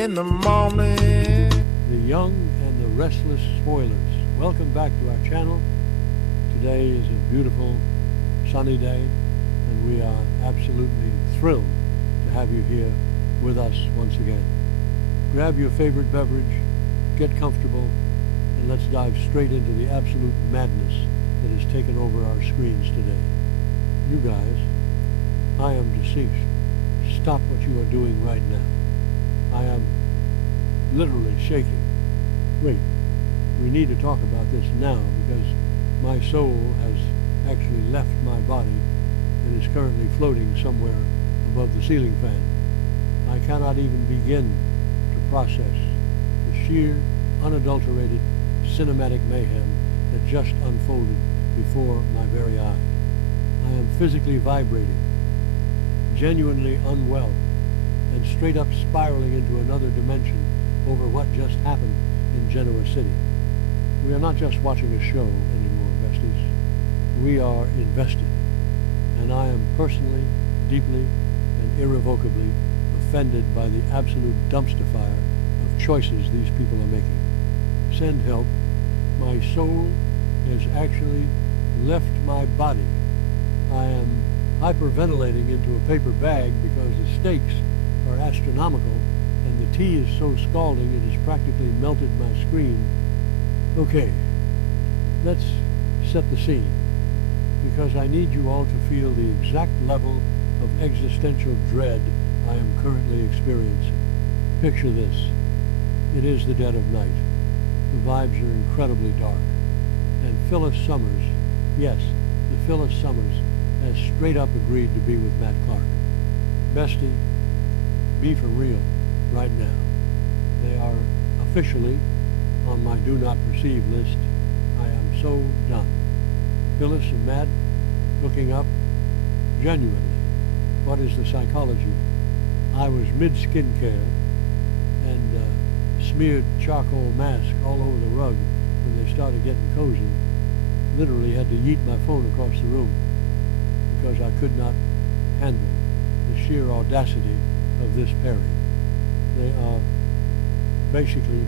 in the morning. The young and the restless spoilers. Welcome back to our channel. Today is a beautiful sunny day and we are absolutely thrilled to have you here with us once again. Grab your favorite beverage, get comfortable, and let's dive straight into the absolute madness that has taken over our screens today. You guys, I am deceased. Stop what you are doing right now. I am literally shaking. Wait, we need to talk about this now because my soul has actually left my body and is currently floating somewhere above the ceiling fan. I cannot even begin to process the sheer, unadulterated cinematic mayhem that just unfolded before my very eyes. I am physically vibrating, genuinely unwell, and straight up spiraling into another dimension over what just happened in Genoa City. We are not just watching a show anymore, besties. We are invested, and I am personally, deeply, and irrevocably offended by the absolute dumpster fire of choices these people are making. Send help. My soul has actually left my body. I am hyperventilating into a paper bag because the stakes are astronomical and the tea is so scalding it has practically melted my screen. Okay, let's set the scene because I need you all to feel the exact level of existential dread I am currently experiencing. Picture this. It is the dead of night. The vibes are incredibly dark. And Phyllis Summers, yes, the Phyllis Summers, has straight up agreed to be with Matt Clark. Bestie, be for real right now. They are officially on my do not proceed list. I am so done. Phyllis and Matt looking up, genuinely, what is the psychology? I was mid-skincare and smeared charcoal mask all over the rug when they started getting cozy. Literally had to yeet my phone across the room because I could not handle the sheer audacity of this pairing. They are basically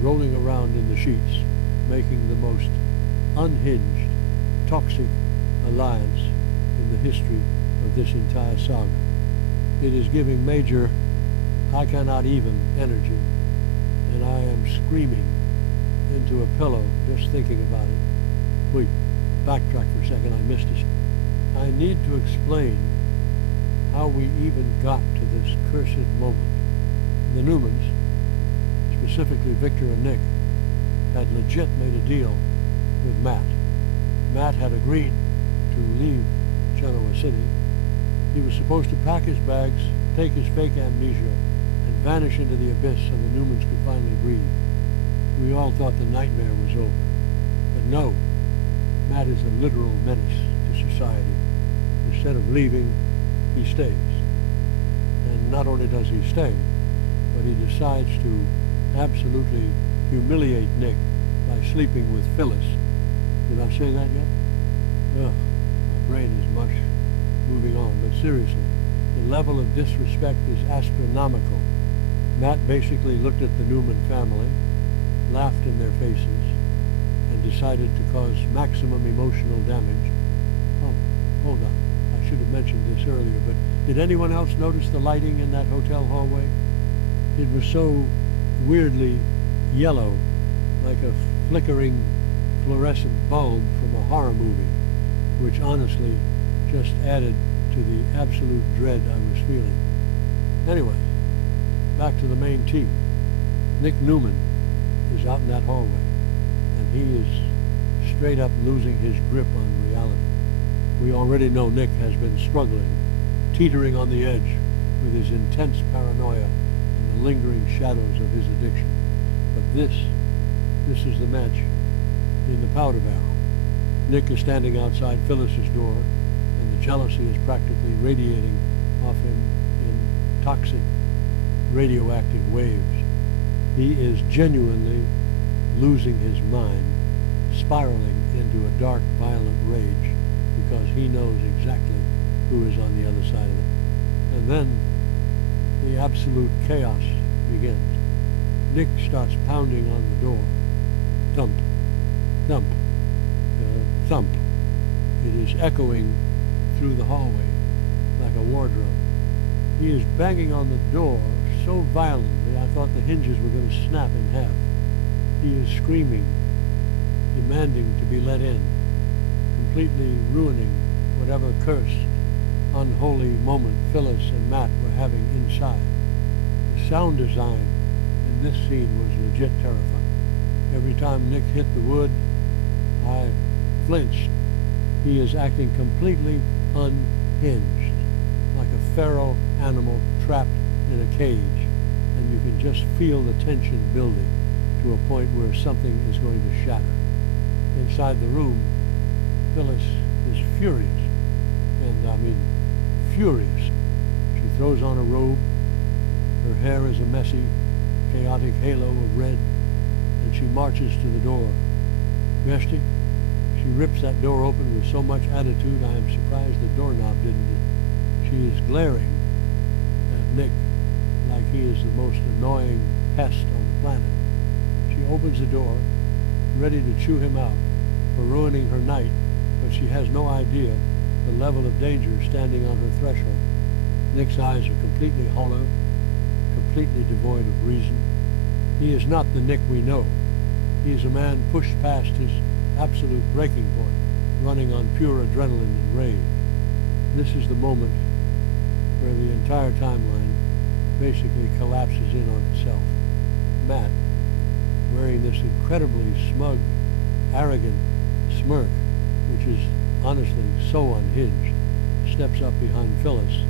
rolling around in the sheets, making the most unhinged, toxic alliance in the history of this entire saga. It is giving major, I cannot even energy, and I am screaming into a pillow just thinking about it. Wait, backtrack for a second, I missed it. I need to explain how we even got to this cursed moment. The Newmans, specifically Victor and Nick, had legit made a deal with Matt. Matt had agreed to leave Genoa City. He was supposed to pack his bags, take his fake amnesia, and vanish into the abyss so the Newmans could finally breathe. We all thought the nightmare was over. But no, Matt is a literal menace to society. Instead of leaving, he stays. And not only does he stay, but he decides to absolutely humiliate Nick by sleeping with Phyllis. Did I say that yet? Ugh, my brain is mush. Moving on, but seriously, the level of disrespect is astronomical. Matt basically looked at the Newman family, laughed in their faces, and decided to cause maximum emotional damage. Oh, hold on. I should have mentioned this earlier, but did anyone else notice the lighting in that hotel hallway? It was so weirdly yellow, like a flickering fluorescent bulb from a horror movie, which honestly just added to the absolute dread I was feeling. Anyway, back to the main team. Nick Newman is out in that hallway, and he is straight up losing his grip on reality. We already know Nick has been struggling, teetering on the edge with his intense paranoia and the lingering shadows of his addiction. But this is the match in the powder barrel. Nick is standing outside Phyllis's door, and the jealousy is practically radiating off him in toxic, radioactive waves. He is genuinely losing his mind, spiraling into a dark, violent rage because he knows exactly who is on the other side of it. And then the absolute chaos begins. Nick starts pounding on the door. Thump, thump, thump. It is echoing through the hallway like a war drum. He is banging on the door so violently I thought the hinges were going to snap in half. He is screaming, demanding to be let in, completely ruining whatever cursed, unholy moment Phyllis and Matt were having inside. The sound design in this scene was legit terrifying. Every time Nick hit the wood, I flinched. He is acting completely unhinged, like a feral animal trapped in a cage, and you can just feel the tension building to a point where something is going to shatter. Inside the room, Phyllis is furious, and I mean furious. She throws on a robe. Her hair is a messy, chaotic halo of red, and she marches to the door. Vesti, she rips that door open with so much attitude I am surprised the doorknob didn't. She is glaring at Nick like he is the most annoying pest on the planet. She opens the door, ready to chew him out for ruining her night, but she has no idea the level of danger standing on her threshold. Nick's eyes are completely hollow, completely devoid of reason. He is not the Nick we know. He is a man pushed past his absolute breaking point, running on pure adrenaline and rage. This is the moment where the entire timeline basically collapses in on itself. Matt, wearing this incredibly smug, arrogant smirk, which is honestly so unhinged, steps up behind Phyllis.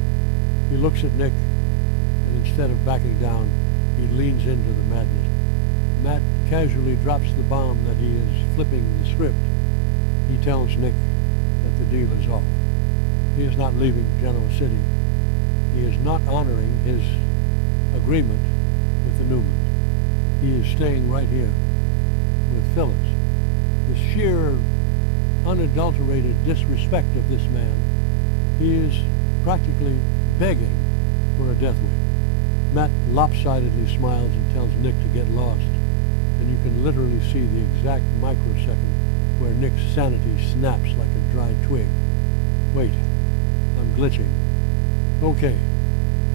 He looks at Nick, and instead of backing down, he leans into the madness. Matt casually drops the bomb that he is flipping the script. He tells Nick that the deal is off. He is not leaving Genoa City. He is not honoring his agreement with the Newmans. He is staying right here with Phyllis. The sheer, unadulterated disrespect of this man, he is practically begging for a death wish. Matt lopsidedly smiles and tells Nick to get lost, and you can literally see the exact microsecond where Nick's sanity snaps like a dry twig. Wait, I'm glitching. Okay,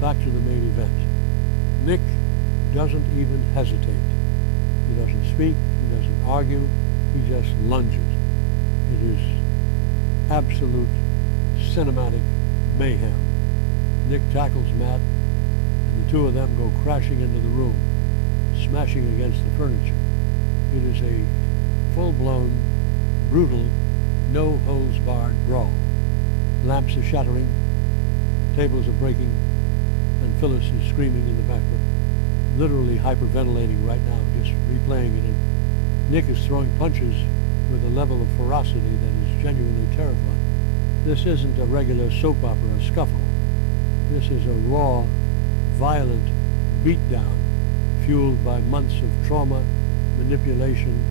back to the main event. Nick doesn't even hesitate. He doesn't speak, he doesn't argue, he just lunges. It is absolute cinematic mayhem. Nick tackles Matt, and the two of them go crashing into the room, smashing against the furniture. It is a full-blown, brutal, no-holds-barred brawl. Lamps are shattering, tables are breaking, and Phyllis is screaming in the background, literally hyperventilating right now, just replaying it. And Nick is throwing punches with a level of ferocity that is genuinely terrifying. This isn't a regular soap opera scuffle. This is a raw, violent beatdown fueled by months of trauma, manipulation,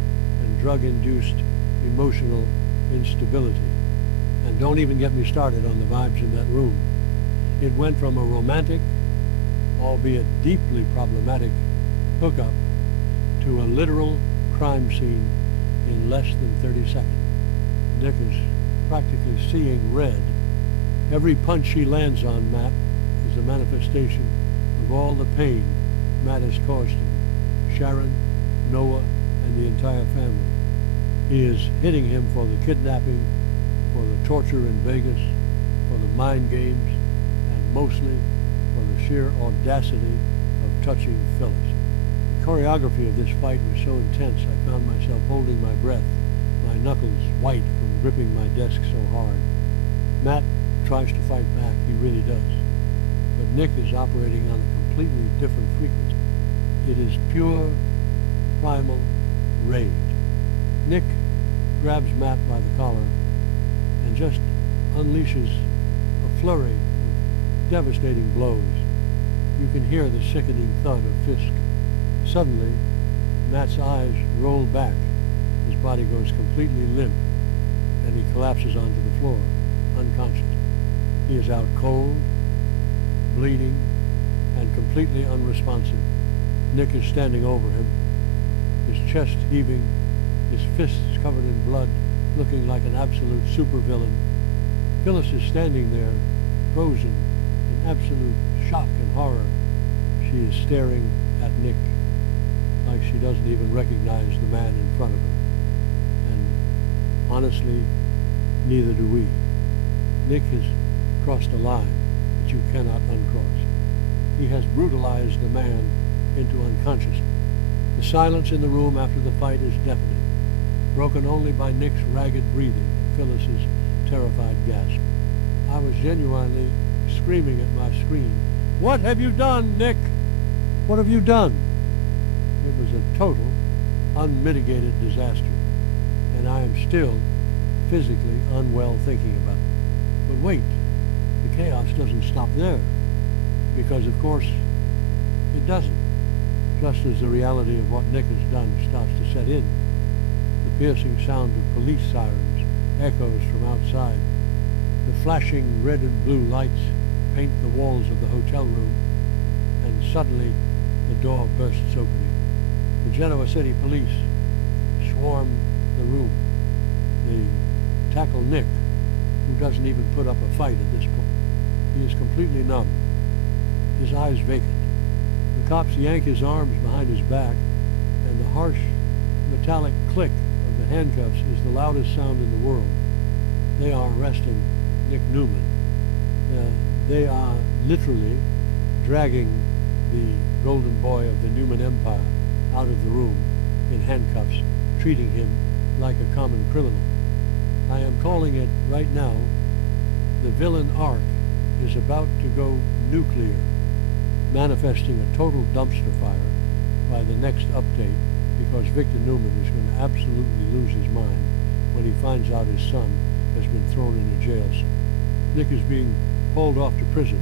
and drug-induced emotional instability. And don't even get me started on the vibes in that room. It went from a romantic, albeit deeply problematic, hookup to a literal crime scene in less than 30 seconds. Nick is practically seeing red. Every punch he lands on Matt is a manifestation of all the pain Matt has caused him, Sharon, Noah, and the entire family. He is hitting him for the kidnapping, for the torture in Vegas, for the mind games, and mostly for the sheer audacity of touching Phyllis. The choreography of this fight was so intense I found myself holding my breath, my knuckles white from gripping my desk so hard. Matt tries to fight back, he really does. But Nick is operating on a completely different frequency. It is pure, primal rage. Nick grabs Matt by the collar and just unleashes a flurry of devastating blows. You can hear the sickening thud of Fisk. Suddenly, Matt's eyes roll back. His body goes completely limp, and he collapses onto the floor, unconscious. He is out cold, bleeding, and completely unresponsive. Nick is standing over him, his chest heaving, his fists covered in blood, looking like an absolute supervillain. Phyllis is standing there, frozen, in absolute shock and horror. She is staring at Nick like she doesn't even recognize the man in front of her. And honestly, neither do we. Nick has crossed a line that you cannot uncross. He has brutalized the man into unconsciousness. The silence in the room after the fight is deafening, broken only by Nick's ragged breathing and Phyllis's terrified gasp. I was genuinely screaming at my screen, "What have you done, Nick? What have you done?" It was a total, unmitigated disaster, and I am still physically unwell thinking about it. But wait, the chaos doesn't stop there, because of course it doesn't. Just as the reality of what Nick has done starts to set in, the piercing sound of police sirens echoes from outside. The flashing red and blue lights paint the walls of the hotel room, and suddenly the door bursts opening. The Genoa City police swarm the room. They tackle Nick, who doesn't even put up a fight at this point. He is completely numb, his eyes vacant. The cops yank his arms behind his back, and the harsh, metallic click of the handcuffs is the loudest sound in the world. They are arresting Nick Newman. They are literally dragging the golden boy of the Newman Empire out of the room in handcuffs, treating him like a common criminal. I am calling it right now, the villain arc is about to go nuclear, manifesting a total dumpster fire by the next update, because Victor Newman is going to absolutely lose his mind when he finds out his son has been thrown into jail. Nick is being hauled off to prison,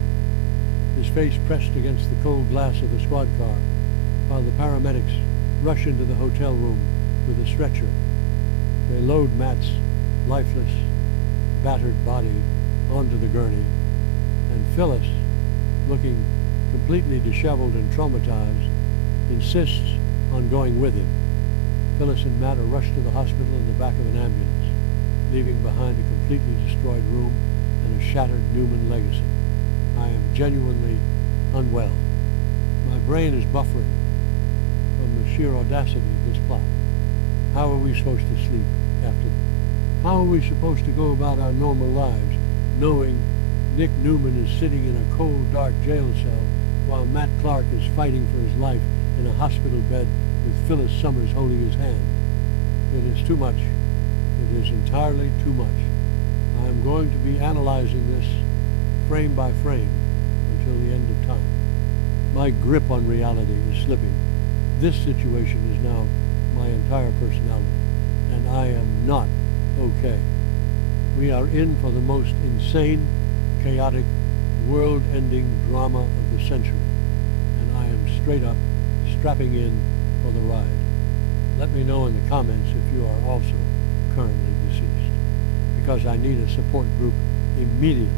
his face pressed against the cold glass of the squad car, while the paramedics rush into the hotel room with a stretcher. They load Matt's lifeless, battered body onto the gurney, and Phyllis, looking completely disheveled and traumatized, insists on going with him. Phyllis and Matt are rushed to the hospital in the back of an ambulance, leaving behind a completely destroyed room and a shattered Newman legacy. I am genuinely unwell. My brain is buffering from the sheer audacity of this plot. How are we supposed to sleep after that? How are we supposed to go about our normal lives knowing Nick Newman is sitting in a cold, dark jail cell while Matt Clark is fighting for his life in a hospital bed with Phyllis Summers holding his hand? It is too much. It is entirely too much. I am going to be analyzing this frame by frame until the end of time. My grip on reality is slipping. This situation is now my entire personality, and I am not okay. We are in for the most insane, chaotic, world-ending drama of the century, and I am straight up strapping in for the ride. Let me know in the comments if you are also currently deceased, because I need a support group immediately.